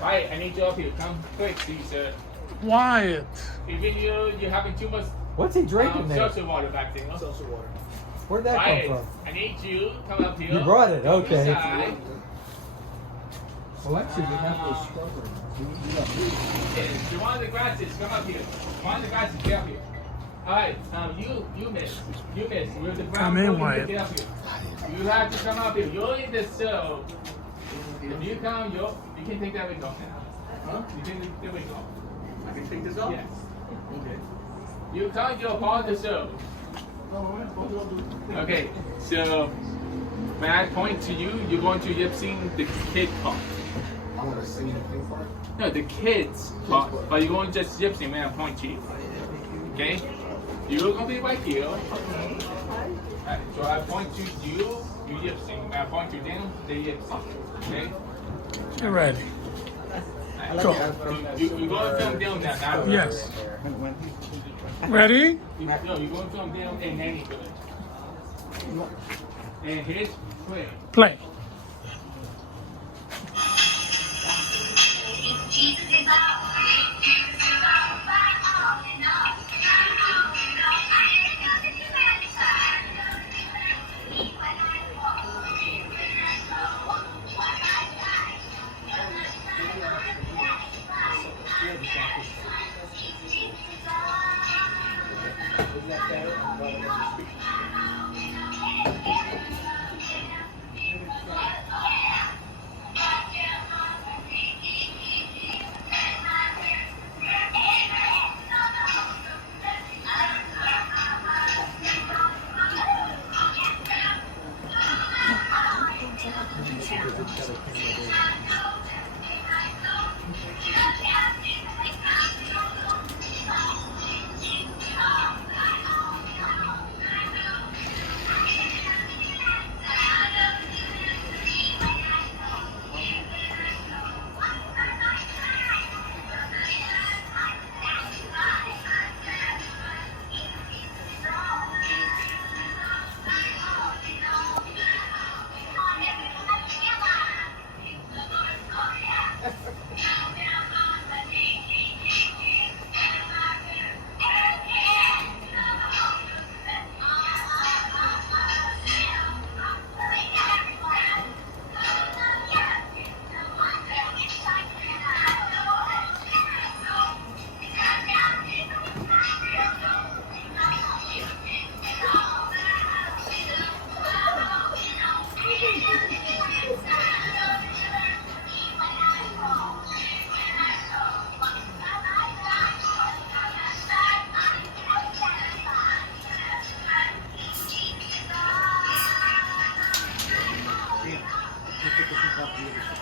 Wyatt, I need you up here. Come quick, please, sir. Wyatt. Even you're having too much What's he drinking there? seltzer water back there. Seltzer water. Where'd that Wyatt, come from? I need you. Come up here. You brought it, Come okay. inside. Alexi, we have those strawberries. Okay, you want the glasses? Come up here. You want the glasses? Get up here. All right, you miss. You miss. With the brown Come in, coat, you Wyatt. get up here. You have to come up here. You're in the cell. If you come, you can take that wig off now. Huh? You can take the wig off. I can take this off? Yes. Okay. You come, you're part of the show. Okay, so when I point to you, you're going to lip sync the kid part. I want to sing the thing part? No, the kids part. But you're going to just lip sync when I point to you. Okay? You're going to be right here. Alright, so I point to you, you lip sync. When I point to them, they lip sync. Okay? You're ready. Alright, Go. you're going to film them now. Not Yes. Ready? No, you're going to film them and nanny good. And his play. Play. Yeah. You put this on top of the other